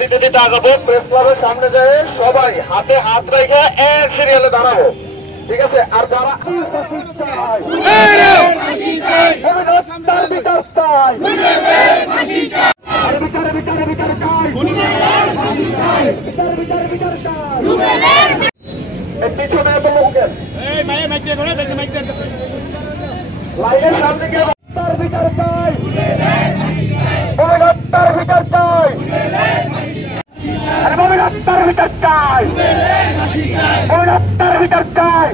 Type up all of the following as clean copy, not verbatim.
দিতে দিতে আগাবো। প্রেস ক্লাবের সামনে যায় সবাই হাতে হাত রেখে এক সিরিয়ালে দাঁড়াবো, ঠিক আছে? আর যারা পিছনে এত লোকের লাইনের সামনে গিয়ে বিচার চাই, হত্যার বিচার চাই, হত্যার বিচার চাই, হত্যার বিচার চাই,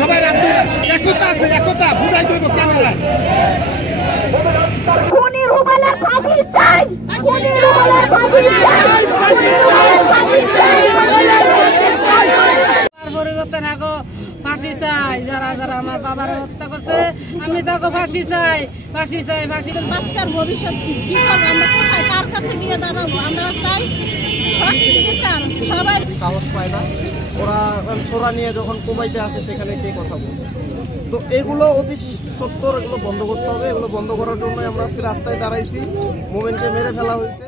সবাই একতা আছে, একতা বুঝাই দেব ক্যামেরা। খুনি রুবেলের ফাঁসি চাই, খুনি রুবেলের ফাঁসি চাই, পরিবর্তন আগো ফাঁসি চাই। যারা যারা আমার বাবার হত্যা করছে আমি তাকে ফাঁসি চাই, ফাঁসি চাই, ফাঁসি। বাচ্চার ভবিষ্যৎ কি করবো আমরা, কোথায় কার কাছে গিয়ে দাঁড়াবো? আমরা চাই সঠিক বিচার। সবাই সাহস পায় না, ওরা ছোড়া নিয়ে যখন কোবাইতে আসে সেখানে কে কথা বলবে। তো এগুলো অতি সত্তর, এগুলো বন্ধ করতে হবে। এগুলো বন্ধ করার জন্য আমরা আজকে রাস্তায় দাঁড়াইছি। মোমেন্টকে মেরে ফেলা হয়েছে।